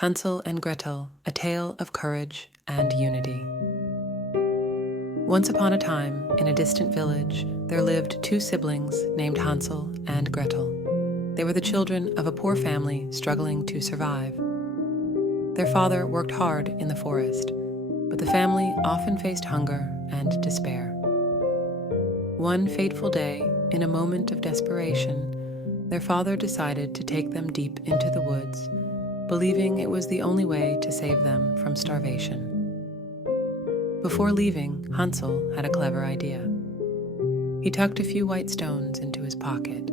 Hansel and Gretel, a tale of courage and unity. Once upon a time, in a distant village, there lived two siblings named Hansel and Gretel. They were the children of a poor family struggling to survive. Their father worked hard in the forest, but the family often faced hunger and despair. One fateful day, in a moment of desperation, their father decided to take them deep into the woods, believing it was the only way to save them from starvation. Before leaving, Hansel had a clever idea. He tucked a few white stones into his pocket.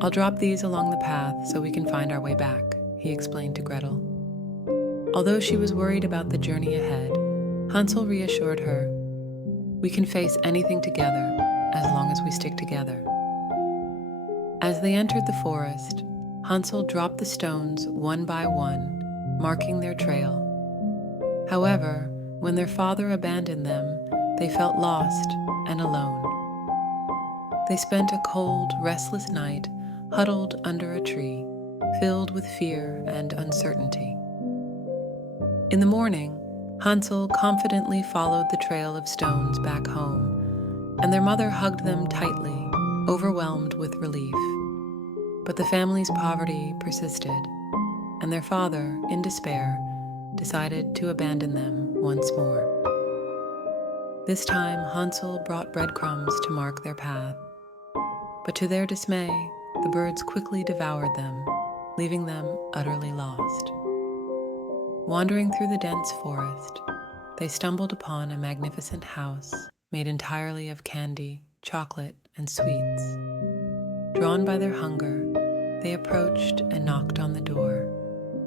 "I'll drop these along the path so we can find our way back," he explained to Gretel. Although she was worried about the journey ahead, Hansel reassured her, "We can face anything together as long as we stick together." As they entered the forest, Hansel dropped the stones one by one, marking their trail. However, when their father abandoned them, they felt lost and alone. They spent a cold, restless night huddled under a tree, filled with fear and uncertainty. In the morning, Hansel confidently followed the trail of stones back home, and their mother hugged them tightly, overwhelmed with relief. But the family's poverty persisted, and their father, in despair, decided to abandon them once more. This time, Hansel brought breadcrumbs to mark their path, but to their dismay, the birds quickly devoured them, leaving them utterly lost. Wandering through the dense forest, they stumbled upon a magnificent house made entirely of candy, chocolate, and sweets. Drawn by their hunger, they approached and knocked on the door,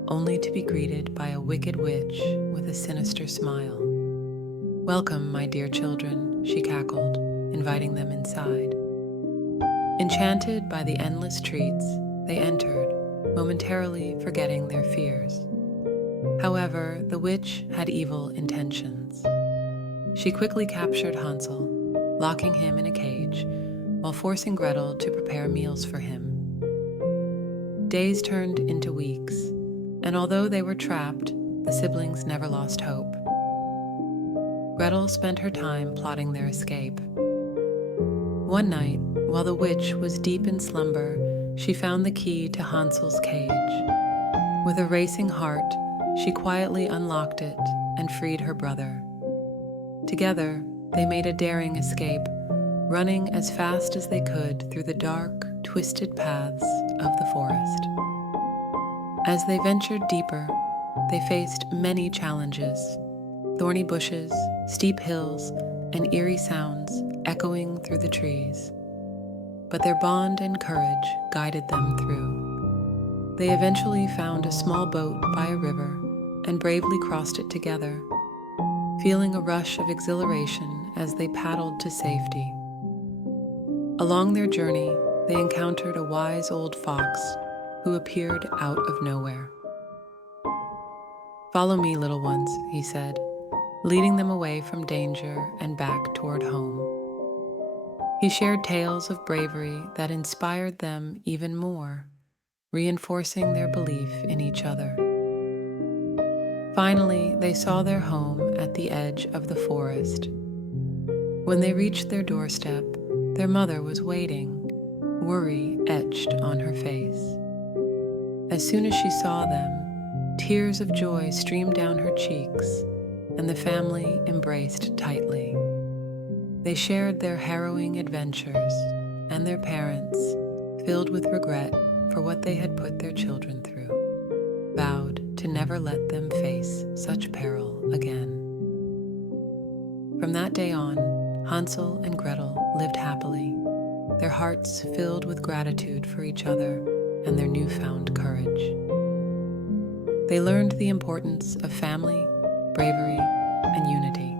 only to be greeted by a wicked witch with a sinister smile. "Welcome, my dear children," she cackled, inviting them inside. Enchanted by the endless treats, they entered, momentarily forgetting their fears. However, the witch had evil intentions. She quickly captured Hansel, locking him in a cage, while forcing Gretel to prepare meals for him. Days turned into weeks, and although they were trapped, the siblings never lost hope. Gretel spent her time plotting their escape. One night, while the witch was deep in slumber, she found the key to Hansel's cage. With a racing heart, she quietly unlocked it and freed her brother. Together, they made a daring escape, running as fast as they could through the dark, twisted paths of the forest. As they ventured deeper, they faced many challenges: thorny bushes, steep hills, and eerie sounds echoing through the trees. But their bond and courage guided them through. They eventually found a small boat by a river and bravely crossed it together, feeling a rush of exhilaration as they paddled to safety. Along their journey, they encountered a wise old fox who appeared out of nowhere. "Follow me, little ones," he said, leading them away from danger and back toward home. He shared tales of bravery that inspired them even more, reinforcing their belief in each other. Finally, they saw their home at the edge of the forest. When they reached their doorstep, their mother was waiting, worry etched on her face. As soon as she saw them, tears of joy streamed down her cheeks, and the family embraced tightly. They shared their harrowing adventures, and their parents, filled with regret for what they had put their children through, vowed to never let them face such peril again. From that day on, Hansel and Gretel lived happily, their hearts filled with gratitude for each other and their newfound courage. They learned the importance of family, bravery, and unity.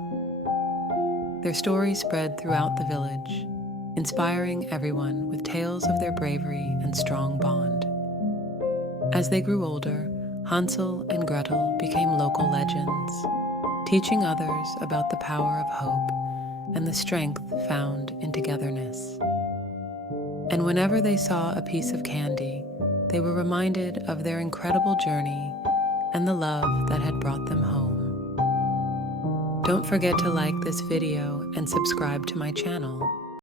Their story spread throughout the village, inspiring everyone with tales of their bravery and strong bond. As they grew older, Hansel and Gretel became local legends, teaching others about the power of hope and the strength found in togetherness. And whenever they saw a piece of candy, they were reminded of their incredible journey and the love that had brought them home. Don't forget to like this video and subscribe to my channel.